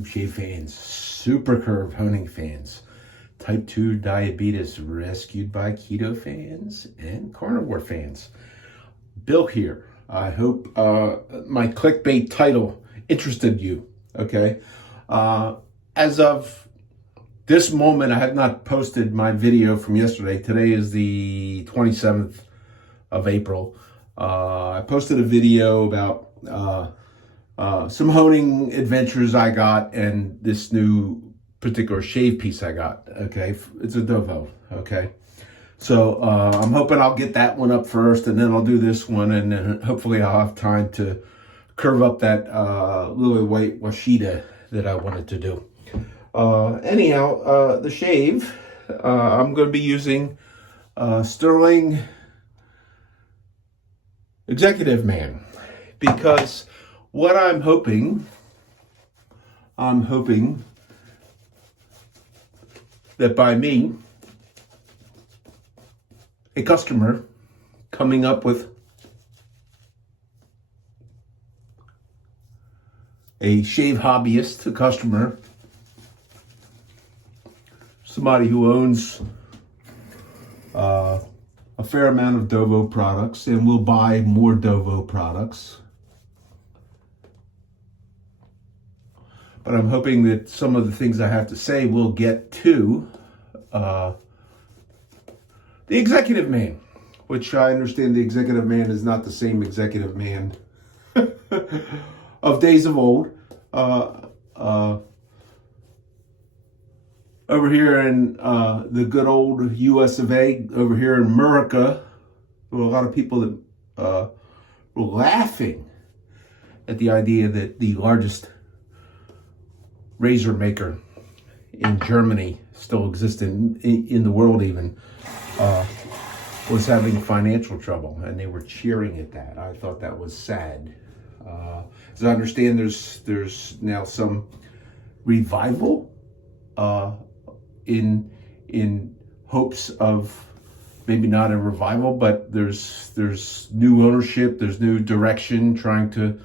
YouTube shave fans, super curve honing fans, type 2 diabetes rescued by keto fans, and carnivore fans. Bill here. I hope my clickbait title interested you, okay? As of this moment, I have not posted my video from yesterday. Today is the 27th of April. I posted a video about some honing adventures I got and this new particular shave piece I got, okay? It's a Dovo, okay? So I'm hoping I'll get that one up first, and then I'll do this one, and then hopefully I'll have time to curve up that lily white Washita that I wanted to do. Anyhow, the shave, I'm going to be using Sterling Executive Man, because what I'm hoping that by me, a customer coming up with a shave hobbyist, a customer, somebody who owns a fair amount of Dovo products and will buy more Dovo products. But I'm hoping that some of the things I have to say will get to the Executive Man, which I understand the Executive Man is not the same Executive Man of days of old. Over here in the good old US of A, over here in America, there were a lot of people that were laughing at the idea that the largest razor maker in Germany still existed in the world even, was having financial trouble, and they were cheering at that. I thought that was sad. As I understand, there's now some revival in hopes of maybe not a revival, but there's new ownership, there's new direction, trying to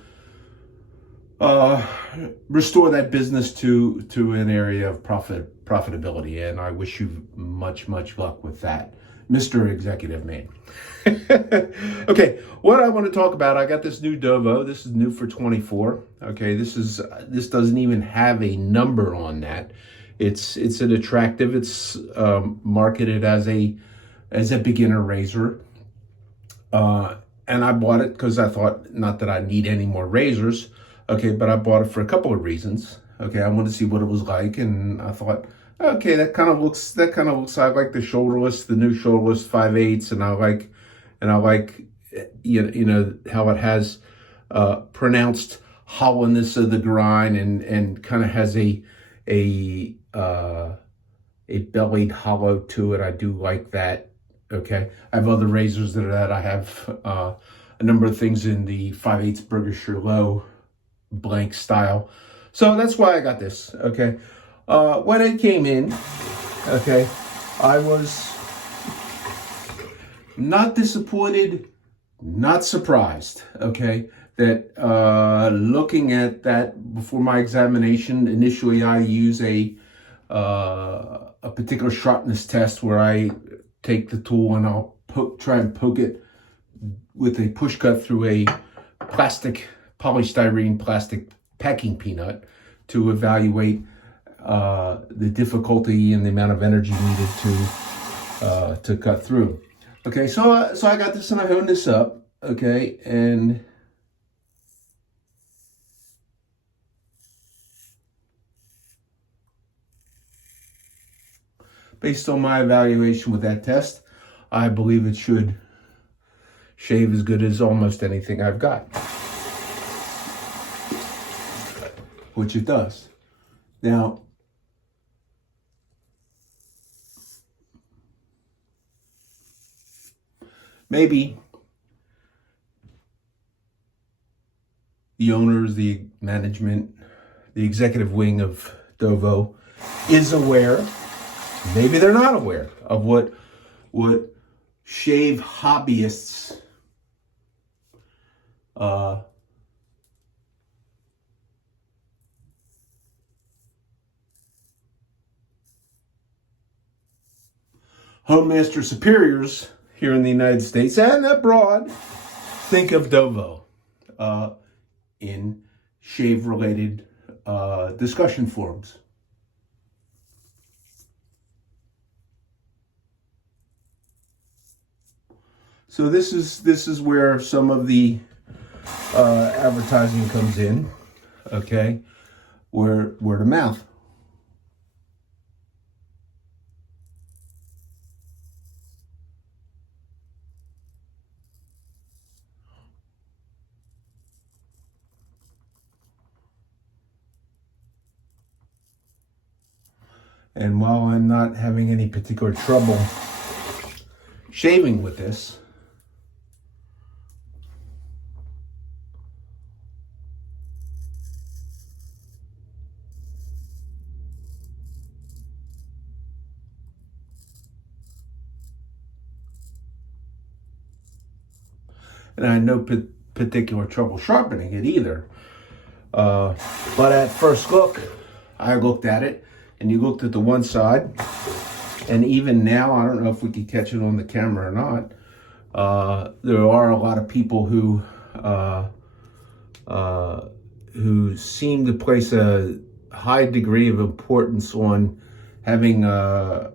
restore that business to an area of profitability, and I wish you much luck with that, Mr. Executive Man. Okay, what I want to talk about, I got this new Dovo. This is new for 24. Okay, this doesn't even have a number on that. It's an attractive. It's marketed as a beginner razor, and I bought it because I thought, not that I need any more razors. Okay, but I bought it for a couple of reasons. Okay, I wanted to see what it was like, and I thought, okay, that kind of looks. I like the shoulderless, the new shoulderless 5/8, and I like, you know how it has pronounced hollowness of the grind, and kind of has a bellied hollow to it. I do like that. Okay, I have other razors that are that. I have a number of things in the 5/8 Burgisher Low blank style, so that's why I got this. Okay, when it came in, okay, I was not disappointed, not surprised. Okay, that looking at that before my examination, initially I use a particular sharpness test where I take the tool and I'll try and poke it with a push cut through a polystyrene plastic packing peanut to evaluate the difficulty and the amount of energy needed to cut through. Okay, so I got this and I honed this up. Okay, and based on my evaluation with that test, I believe it should shave as good as almost anything I've got, which it does. Now, maybe the owners, the management, the executive wing of Dovo is aware. Maybe they're not aware of what shave hobbyists Honemaster Superiors here in the United States and abroad think of Dovo in shave-related discussion forums. So this is where some of the advertising comes in, okay? Word of mouth. And while I'm not having any particular trouble shaving with this, and I had no particular trouble sharpening it either. But at first look, I looked at it, and you looked at the one side, and even now, I don't know if we could catch it on the camera or not, there are a lot of people who seem to place a high degree of importance on having a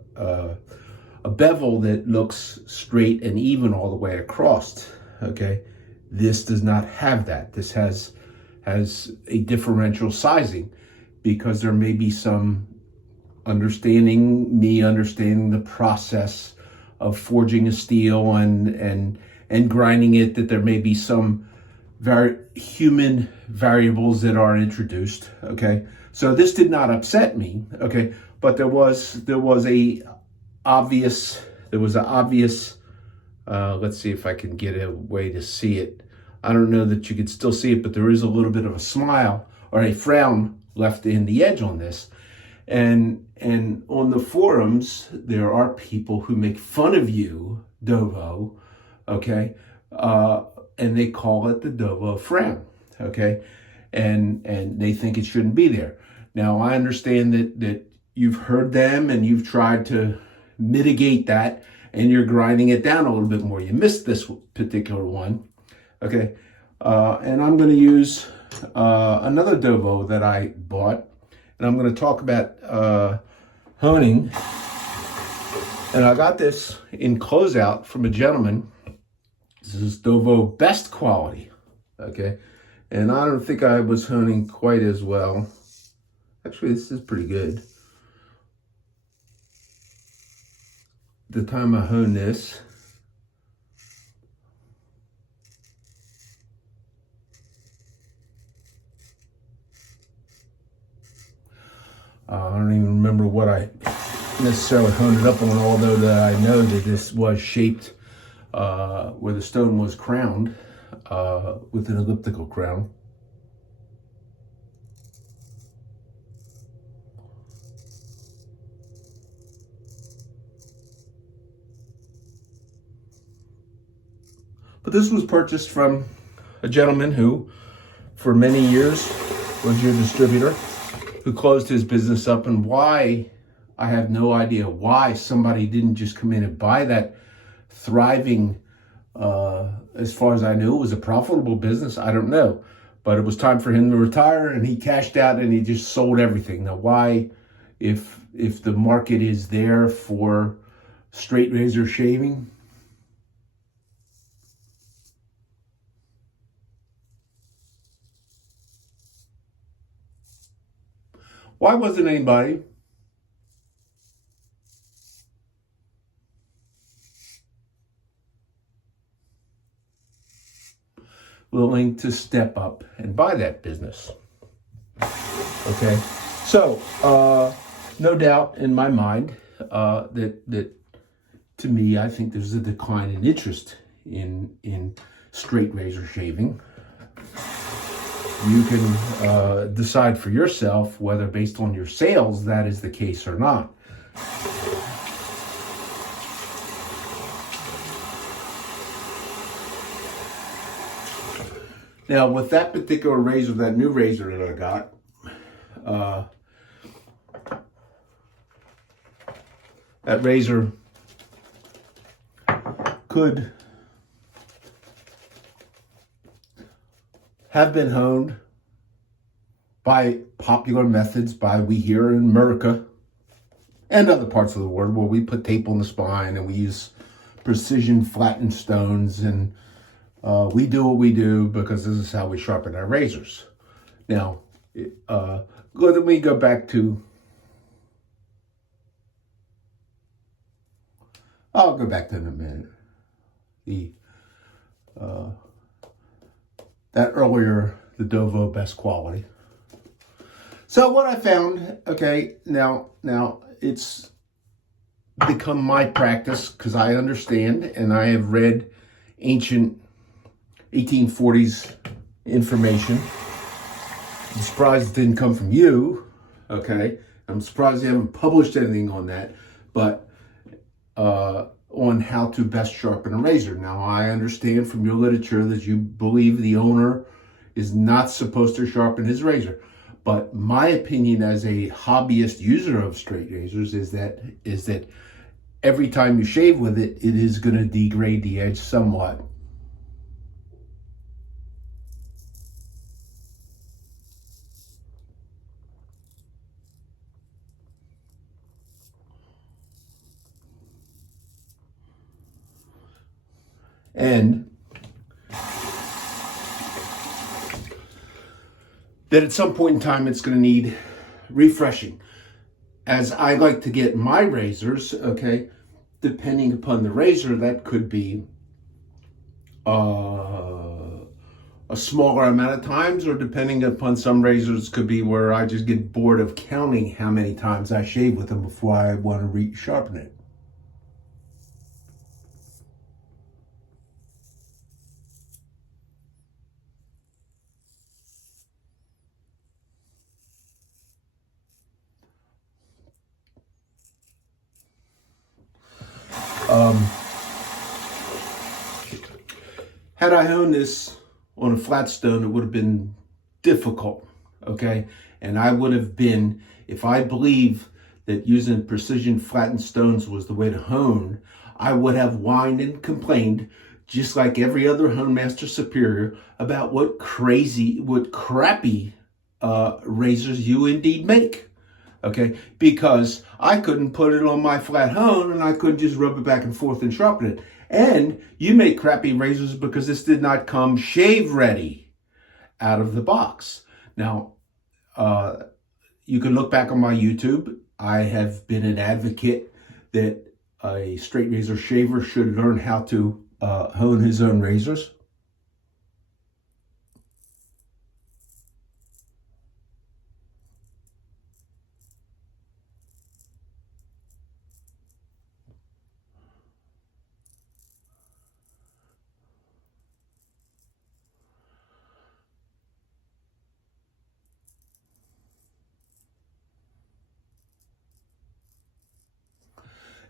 bevel that looks straight and even all the way across, okay? This does not have that. This has a differential sizing because there may be some understanding the process of forging a steel and grinding it, that there may be some human variables that are introduced, okay? So this did not upset me, okay? But there was an obvious, let's see if I can get a way to see it. I don't know that you could still see it, but there is a little bit of a smile or a frown left in the edge on this. And on the forums, there are people who make fun of you, Dovo, okay? And they call it the Dovo frown, okay? And they think it shouldn't be there. Now, I understand that you've heard them and you've tried to mitigate that, and you're grinding it down a little bit more. You missed this particular one, okay? And I'm going to use another Dovo that I bought, and I'm going to talk about honing. And I got this in closeout from a gentleman. This is Dovo Best Quality, okay? And I don't think I was honing quite as well. Actually, this is pretty good. The time I honed this, I don't even remember what I necessarily honed it up on, although that I know that this was shaped where the stone was crowned with an elliptical crown. But this was purchased from a gentleman who, for many years, was your distributor, who closed his business up. And why, I have no idea why somebody didn't just come in and buy that thriving, as far as I knew, it was a profitable business. I don't know. But it was time for him to retire, and he cashed out and he just sold everything. Now, why, if the market is there for straight razor shaving, why wasn't anybody willing to step up and buy that business? Okay, so no doubt in my mind that to me, I think there's a decline in interest in straight razor shaving. You can decide for yourself whether, based on your sales, that is the case or not. Now, with that particular razor, that new razor that I got, that razor could have been honed by popular methods, by we here in America and other parts of the world where we put tape on the spine and we use precision flattened stones, and we do what we do because this is how we sharpen our razors. Now, let me go back to, I'll go back to in a minute. That earlier, the Dovo best quality. So what I found, okay, now it's become my practice because I understand and I have read ancient 1840s information. I'm surprised it didn't come from you, okay? I'm surprised you haven't published anything on that, but on how to best sharpen a razor. Now, I understand from your literature that you believe the owner is not supposed to sharpen his razor. But my opinion as a hobbyist user of straight razors is that every time you shave with it, it is going to degrade the edge somewhat. And that at some point in time, it's going to need refreshing. As I like to get my razors, okay, depending upon the razor, that could be a smaller amount of times, or depending upon some razors, could be where I just get bored of counting how many times I shave with them before I want to resharpen it. Had I honed this on a flat stone, it would have been difficult, okay? And I would have been, if I believe that using precision flattened stones was the way to hone, I would have whined and complained, just like every other Honemaster Superior, about what crappy razors you indeed make. Okay, because I couldn't put it on my flat hone and I couldn't just rub it back and forth and sharpen it. And you make crappy razors because this did not come shave ready out of the box. Now, you can look back on my YouTube. I have been an advocate that a straight razor shaver should learn how to hone his own razors.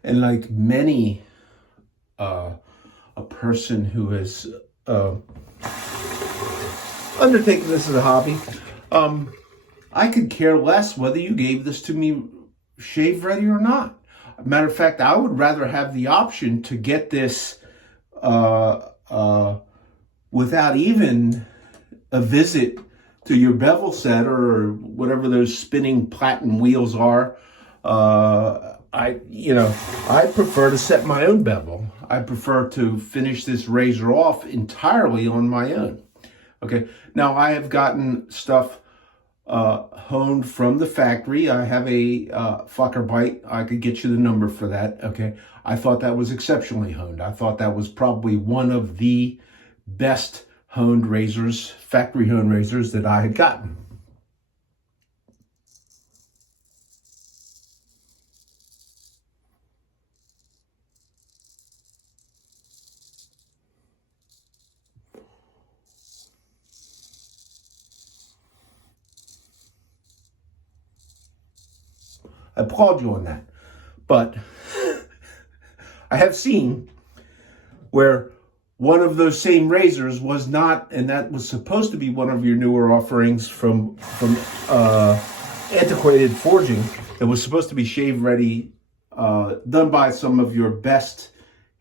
And like many, a person who has undertaken this as a hobby, I could care less whether you gave this to me shave ready or not. Matter of fact, I would rather have the option to get this without even a visit to your bevel set or whatever those spinning platen wheels are. I prefer to set my own bevel. I prefer to finish this razor off entirely on my own. Okay, now I have gotten stuff honed from the factory. I have a Fucker Bite. I could get you the number for that. Okay, I thought that was exceptionally honed. I thought that was probably one of the best honed razors, factory honed razors that I had gotten. I applaud you on that. But I have seen where one of those same razors was not, and that was supposed to be one of your newer offerings from Antiquated Forging, that was supposed to be shave ready, done by some of your best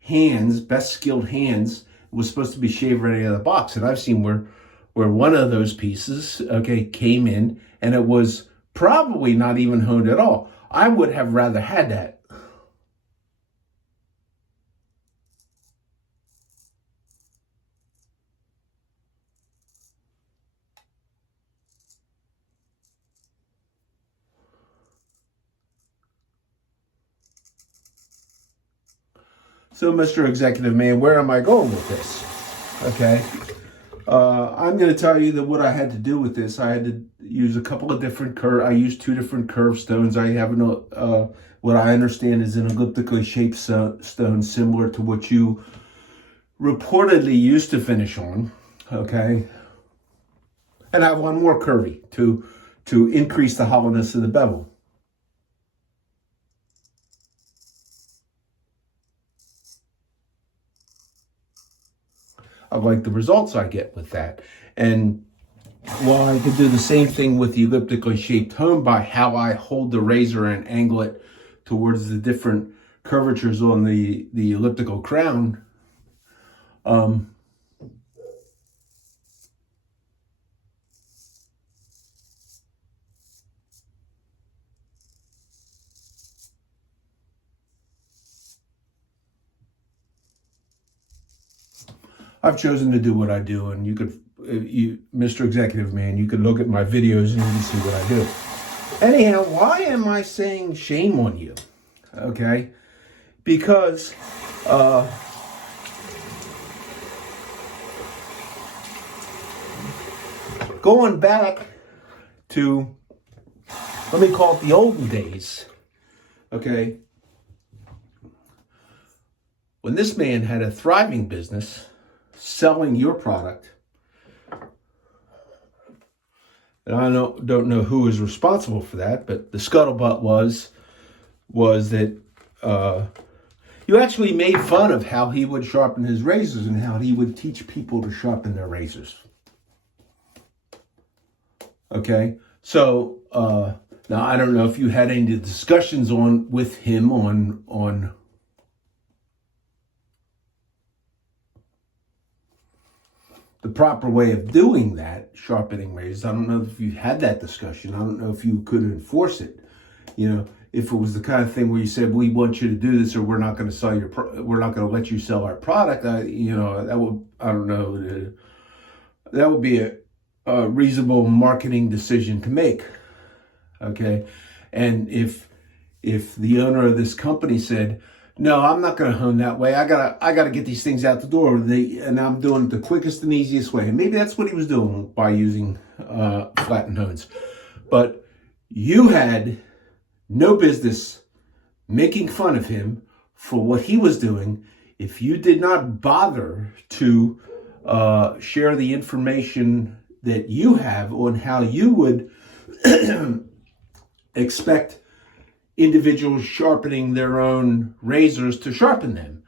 hands, best skilled hands, was supposed to be shave ready out of the box. And I've seen where one of those pieces, okay, came in and it was probably not even honed at all. I would have rather had that. So, Mr. Executive Man, where am I going with this? Okay. I'm going to tell you that what I had to do with this, I had to use a couple of different I used 2 different curved stones. I have what I understand is an elliptically shaped stone, similar to what you reportedly used to finish on. Okay. And I have one more curvy to increase the hollowness of the bevel. I like the results I get with that. And while I could do the same thing with the elliptically shaped hone by how I hold the razor and angle it towards the different curvatures on the elliptical crown, I've chosen to do what I do, and Mr. Executive Man, you can look at my videos and you can see what I do. Anyhow, why am I saying shame on you? Okay, because going back to, let me call it the olden days, okay, when this man had a thriving business selling your product, and I don't know who is responsible for that, but the scuttlebutt was that you actually made fun of how he would sharpen his razors and how he would teach people to sharpen their razors. Okay, so now I don't know if you had any discussions with him on the proper way of doing that, sharpening razors. I don't know if you had that discussion. I don't know if you could enforce it. You know, if it was the kind of thing where you said, "We want you to do this, or we're not going to sell we're not going to let you sell our product." That would, I don't know, that would be a reasonable marketing decision to make. Okay, and if the owner of this company said, "No, I'm not going to hone that way. I gotta get these things out the door. And I'm doing it the quickest and easiest way." And maybe that's what he was doing by using flattened hones. But you had no business making fun of him for what he was doing if you did not bother to share the information that you have on how you would expect individuals sharpening their own razors to sharpen them.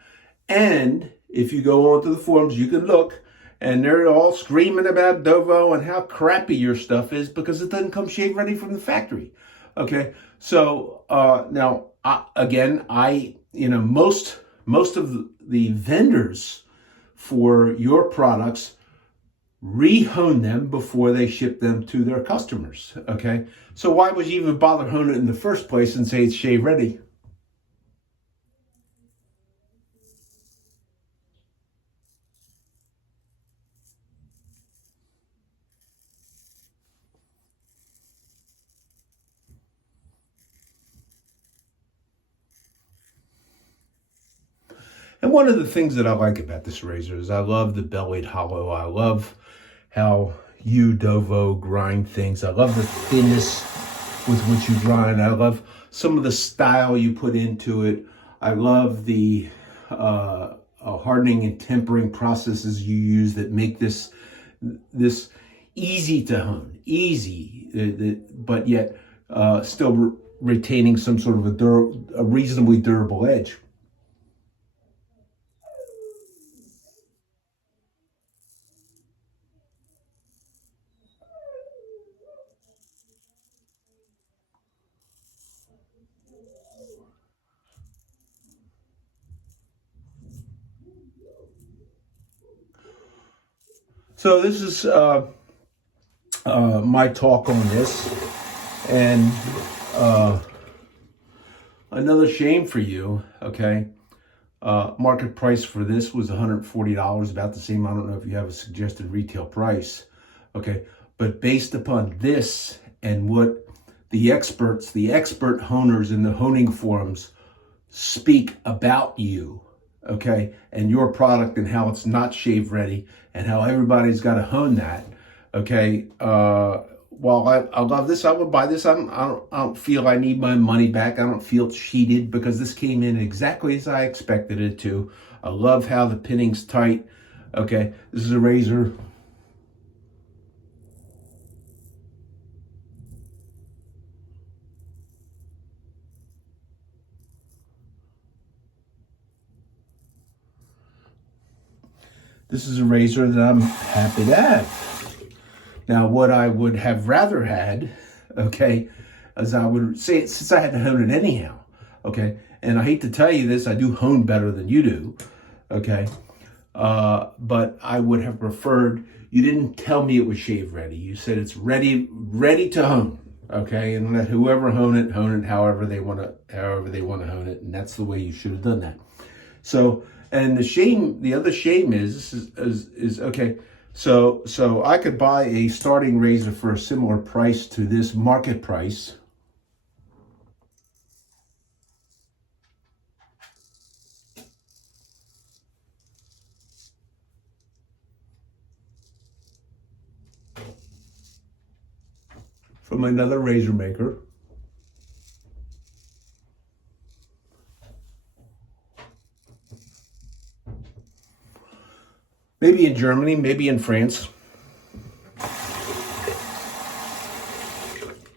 And if you go onto the forums, you can look, and they're all screaming about Dovo and how crappy your stuff is because it doesn't come shave ready from the factory. Okay, so now most of the vendors for your products re-hone them before they ship them to their customers. Okay, so why would you even bother honing it in the first place and say it's shave ready? And one of the things that I like about this razor is I love the bellied hollow. I love how you, Dovo, grind things. I love the thinness with which you grind. I love some of the style you put into it. I love the hardening and tempering processes you use that make this easy to hone, but yet still retaining some sort of a reasonably durable edge. So this is my talk on this, and another shame for you, okay? Market price for this was $140, about the same. I don't know if you have a suggested retail price, okay? But based upon this and what the experts, the expert honers in the honing forums speak about you, okay, and your product and how it's not shave ready and how everybody's got to hone that, okay. While I love this, I would buy this. I don't feel I need my money back. I don't feel cheated because this came in exactly as I expected it to. I love how the pinning's tight. Okay, this is a razor. This is a razor that I'm happy to have. Now, what I would have rather had, okay, as I would say, since I had to hone it anyhow, okay, and I hate to tell you this, I do hone better than you do, okay, but I would have preferred, you didn't tell me it was shave ready. You said it's ready to hone, okay, and let whoever hone it however they want to hone it, and that's the way you should have done that. So, and the other shame is okay. So I could buy a starting razor for a similar price to this market price. From another razor maker. Maybe in Germany, maybe in France.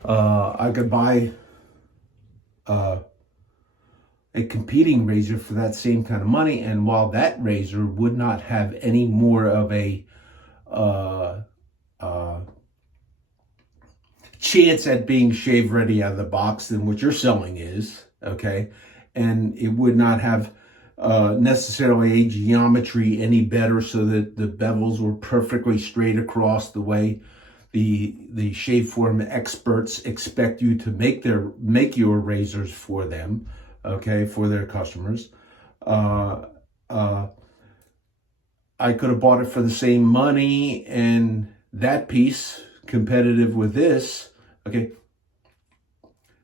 I could buy a competing razor for that same kind of money, and while that razor would not have any more of a chance at being shave ready out of the box than what you're selling is, okay, and it would not have necessarily a geometry any better so that the bevels were perfectly straight across the way the shave form experts expect you to make your razors for them, okay, for their customers. I could have bought it for the same money, and that piece competitive with this, okay,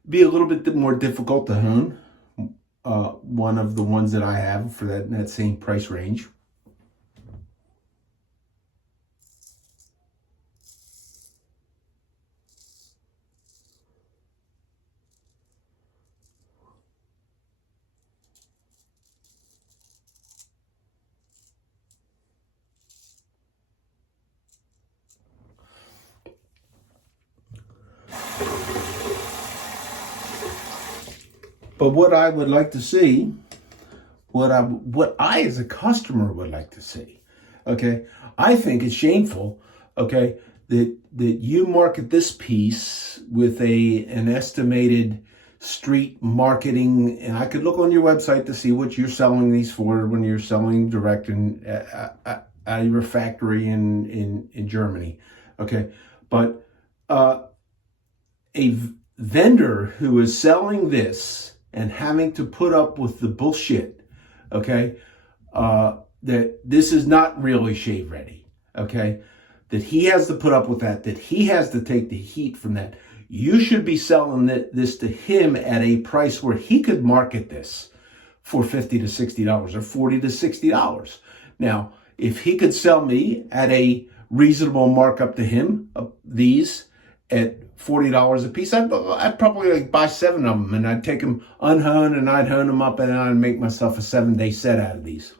be a little bit more difficult to hone. One of the ones that I have for that same price range. But what I would like to see, what I as a customer would like to see, okay, I think it's shameful, okay, that you market this piece with an estimated street marketing, and I could look on your website to see what you're selling these for when you're selling direct in out of your factory in Germany, okay, but a vendor who is selling this and having to put up with the bullshit, okay, that this is not really shave ready, okay, that he has to put up with that he has to take the heat from that. You should be selling this to him at a price where he could market this for $50 to $60 or $40 to $60. Now, if he could sell me at a reasonable markup to him, these at $40 a piece, I'd probably buy 7 of them, and I'd take them unhoned and I'd hone them up, and I'd make myself a 7-day set out of these.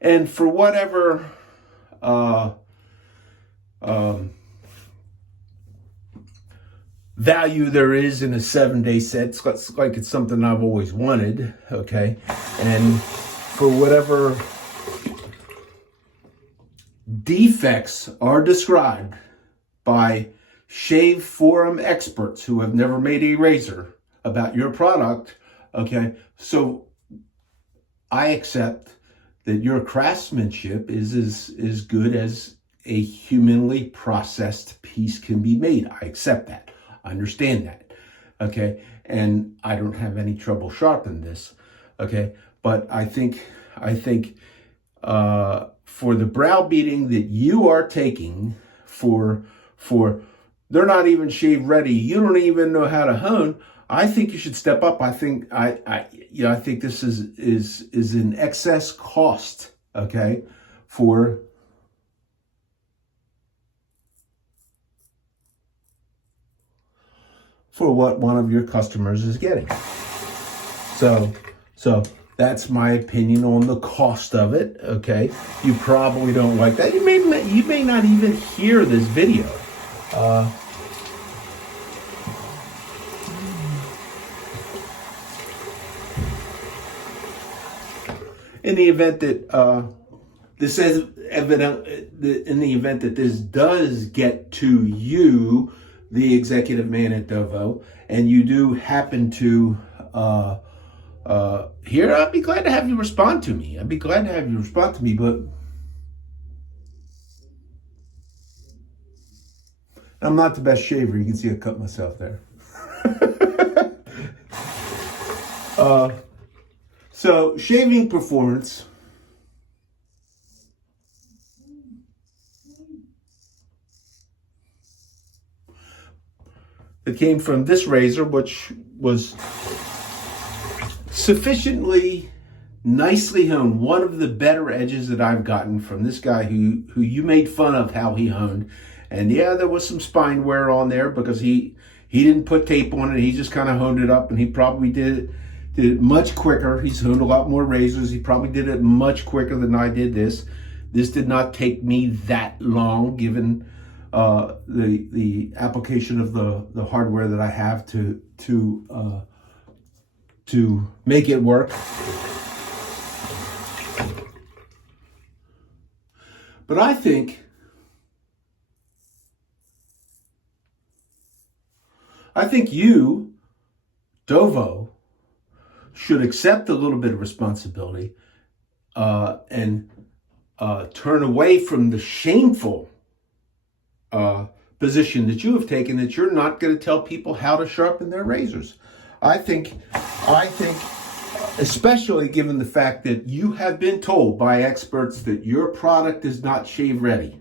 And for whatever value there is in a 7-day set, it's like it's something I've always wanted, okay? And for whatever defects are described by shave forum experts who have never made a razor about your product, okay? So I accept that your craftsmanship is as good as a humanly processed piece can be made. I accept that. I understand that, okay? And I don't have any trouble sharpening this, okay? But I think for the browbeating that you are taking for they're not even shave ready, you don't even know how to hone, I think you should step up. I think I think this is an excess cost, okay, for what one of your customers is getting. So that's my opinion on the cost of it, okay? You probably don't like that. You may not even hear this video. In the event that this does get to you, the executive man at Dovo, and you do happen to hear, I'd be glad to have you respond to me. But I'm not the best shaver. You can see I cut myself there. So shaving performance. It came from this razor, which was sufficiently nicely honed. One of the better edges that I've gotten from this guy who you made fun of how he honed. And yeah, there was some spine wear on there because he didn't put tape on it. He just kind of honed it up, and he probably did it much quicker. He's honed a lot more razors. He probably did it much quicker than I did this. This did not take me that long, given the application of the hardware that I have to make it work. But I think you, Dovo, should accept a little bit of responsibility and turn away from the shameful position that you have taken, that you're not going to tell people how to sharpen their razors. I think, especially given the fact that you have been told by experts that your product is not shave ready.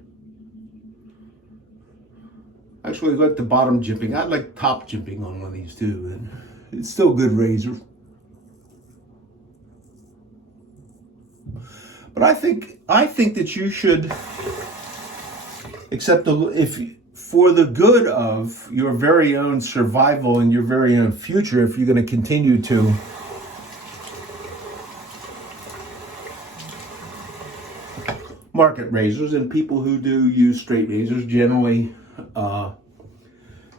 Actually, I like the bottom jimping. I like top jimping on one of these too, and it's still a good razor. But I think that you should accept for the good of your very own survival and your very own future, if you're going to continue to market razors, and people who do use straight razors generally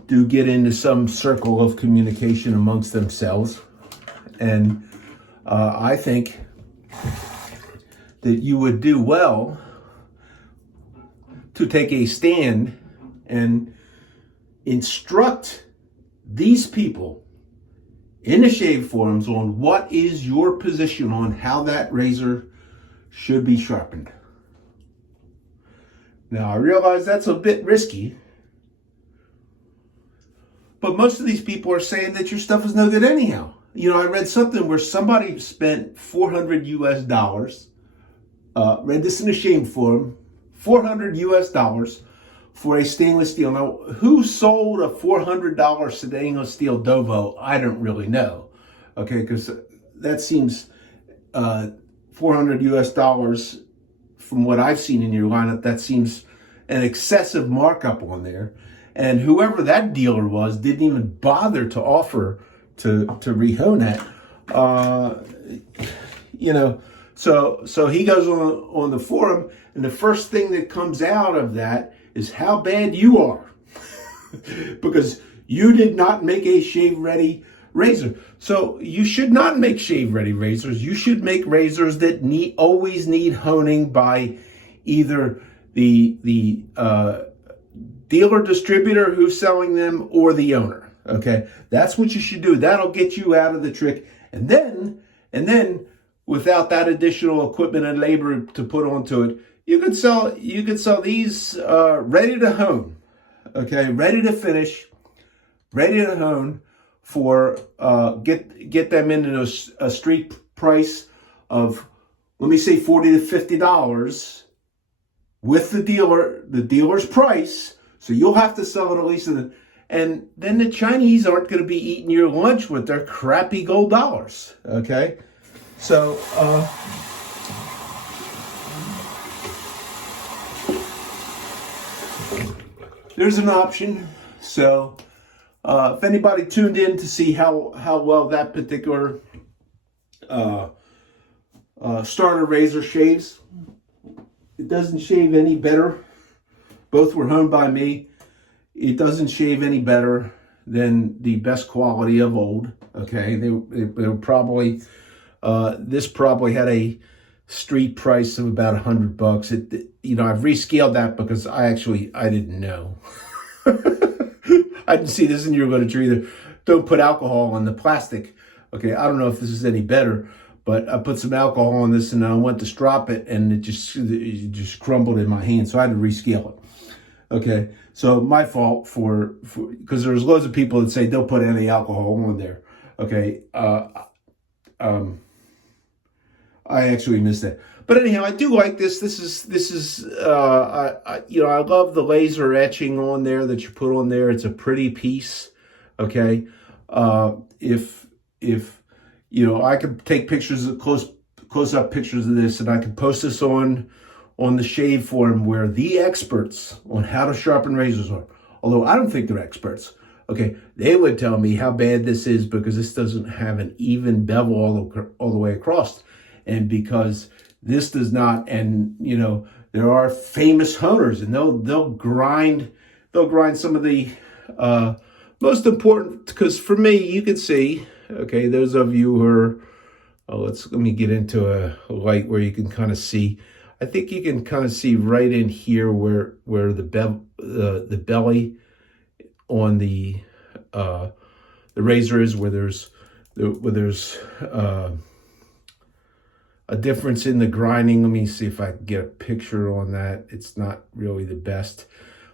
do get into some circle of communication amongst themselves. And I think that you would do well to take a stand and instruct these people in the shave forums on what is your position on how that razor should be sharpened. Now, I realize that's a bit risky, but most of these people are saying that your stuff is no good anyhow. You know, I read something where somebody spent $400 read this in a shame forum, $400 for a stainless steel. Now, who sold a $400 stainless steel Dovo? I don't really know. Okay, because that seems $400 from what I've seen in your lineup. That seems an excessive markup on there. And whoever that dealer was didn't even bother to offer to rehone that. You know. So he goes on the forum, and the first thing that comes out of that is how bad you are. Because you did not make a shave-ready razor. So you should not make shave-ready razors. You should make razors that always need honing by either the dealer distributor who's selling them or the owner. Okay, that's what you should do. That'll get you out of the trick. And then without that additional equipment and labor to put onto it, you could sell these ready to hone. Okay, ready to finish, ready to hone for get them into a street price of, let me say, $40 to $50 with the dealer's price. So you'll have to sell it at least and then the Chinese aren't going to be eating your lunch with their crappy gold dollars. Okay, so there's an option. So if anybody tuned in to see how well that particular starter razor shaves, it doesn't shave any better. Both were honed by me. It doesn't shave any better than the best quality of old. Okay, they were probably this probably had a street price of about $100. I've rescaled that because I didn't know. I didn't see this in your literature either. Don't put alcohol in the plastic. Okay, I don't know if this is any better, but I put some alcohol on this and I went to strop it and it just crumbled in my hand, so I had to rescale it. Okay, so my fault because there's loads of people that say don't put any alcohol on there. Okay, I actually missed that. But anyhow, I do like this. This is I love the laser etching on there that you put on there. It's a pretty piece. Okay, if I could take pictures of close up pictures of this, and I could post this on the Shave Forum, where the experts on how to sharpen razors are. Although I don't think they're experts. Okay, they would tell me how bad this is because this doesn't have an even bevel all the way across, and because this does not. And there are famous honers, and they'll grind some of the most important. Because for me, you can see. Okay, those of you who are, let me get into a light where you can kind of see. I think you can kind of see right in here where the belly on the razor is, where there's a difference in the grinding. Let me see if I can get a picture on that. It's not really the best,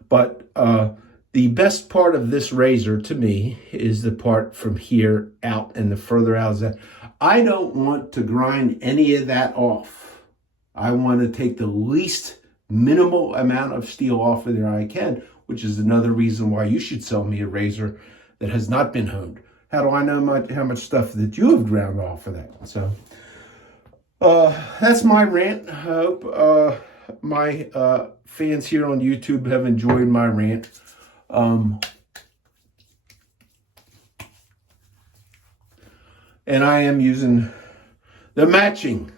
but the best part of this razor to me is the part from here out, and the further out is that. I don't want to grind any of that off. I want to take the least minimal amount of steel off of there I can, which is another reason why you should sell me a razor that has not been honed. How do I know how much stuff that you have ground off of that? So that's my rant. I hope my fans here on YouTube have enjoyed my rant. And I am using the matching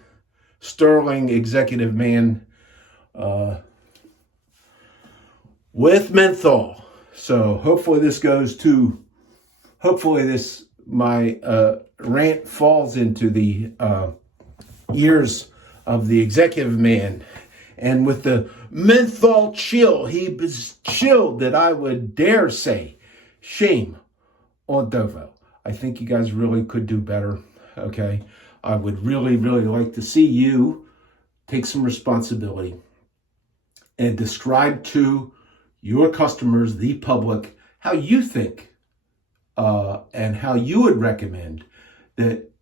Sterling Executive Man with menthol. So hopefully my rant falls into the ears of the Executive Man. And with the menthol chill, he was chilled that I would dare say shame on Dovo. I think you guys really could do better. Okay, I would really, really like to see you take some responsibility and describe to your customers, the public, how you think and how you would recommend that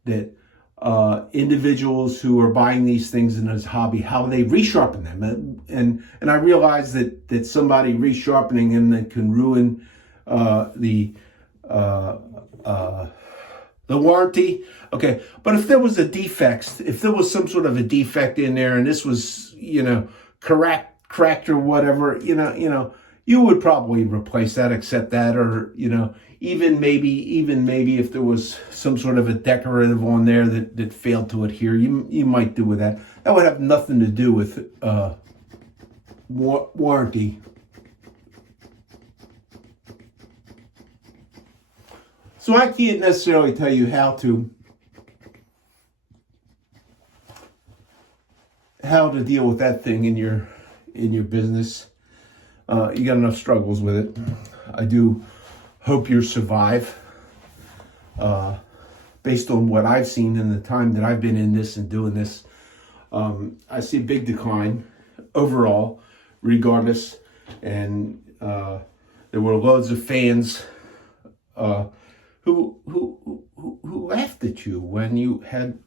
individuals who are buying these things in his hobby, how they resharpen them. And I realize that somebody resharpening them that can ruin the warranty. Okay, but if there was some sort of a defect in there, and this was, cracked or whatever, you would probably replace that, accept that, or, even maybe if there was some sort of a decorative on there that failed to adhere, you might do with that. That would have nothing to do with warranty. So I can't necessarily tell you how to deal with that thing in your business. You got enough struggles with it. I do hope you survive. Based on what I've seen in the time that I've been in this and doing this, I see a big decline overall, regardless. And there were loads of fans who laughed at you when you had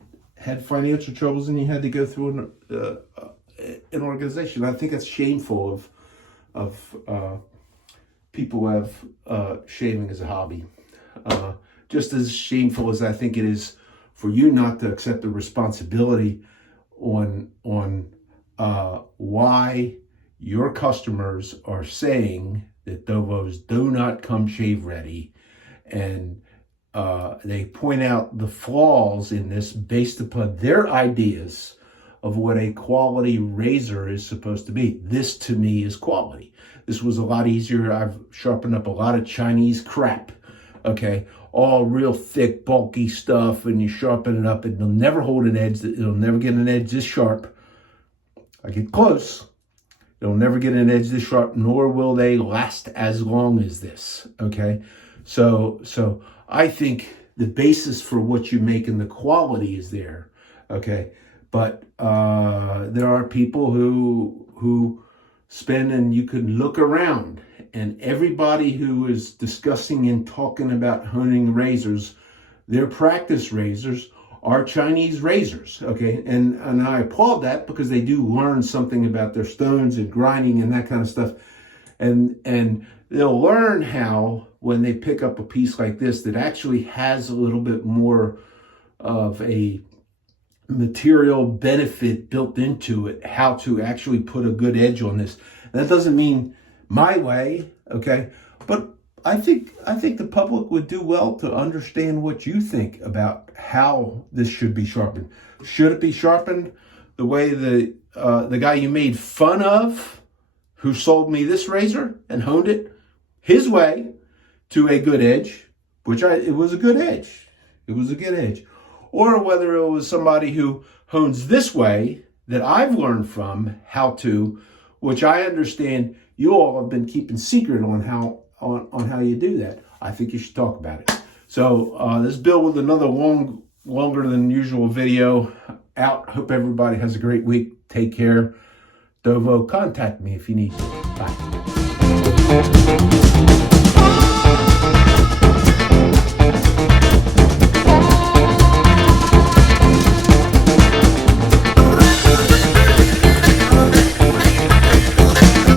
financial troubles and you had to go through an organization. I think that's shameful of people who have shaving as a hobby. Just as shameful as I think it is for you not to accept the responsibility on why your customers are saying that Dovos do not come shave ready, and they point out the flaws in this based upon their ideas of what a quality razor is supposed to be. This to me is quality. This was a lot easier. I've sharpened up a lot of Chinese crap, okay? All real thick, bulky stuff, and you sharpen it up, and it'll never hold an edge. It'll never get an edge this sharp. I get close. It'll never get an edge this sharp, nor will they last as long as this, okay? So I think the basis for what you make and the quality is there, okay? But there are people who spend, and you can look around, and everybody who is discussing and talking about honing razors, their practice razors are Chinese razors, okay? And I applaud that because they do learn something about their stones and grinding and that kind of stuff. And they'll learn how, when they pick up a piece like this that actually has a little bit more of a material benefit built into it, how to actually put a good edge on this. That doesn't mean my way, okay? But I think the public would do well to understand what you think about how this should be sharpened. Should it be sharpened the way the guy you made fun of, who sold me this razor and honed it his way to a good edge, it was a good edge. It was a good edge. Or whether it was somebody who hones this way that I've learned from how to, which I understand you all have been keeping secret on how you do that. I think you should talk about it. So this is Bill with another longer than usual video out. Hope everybody has a great week. Take care. Dovo, contact me if you need to. Bye.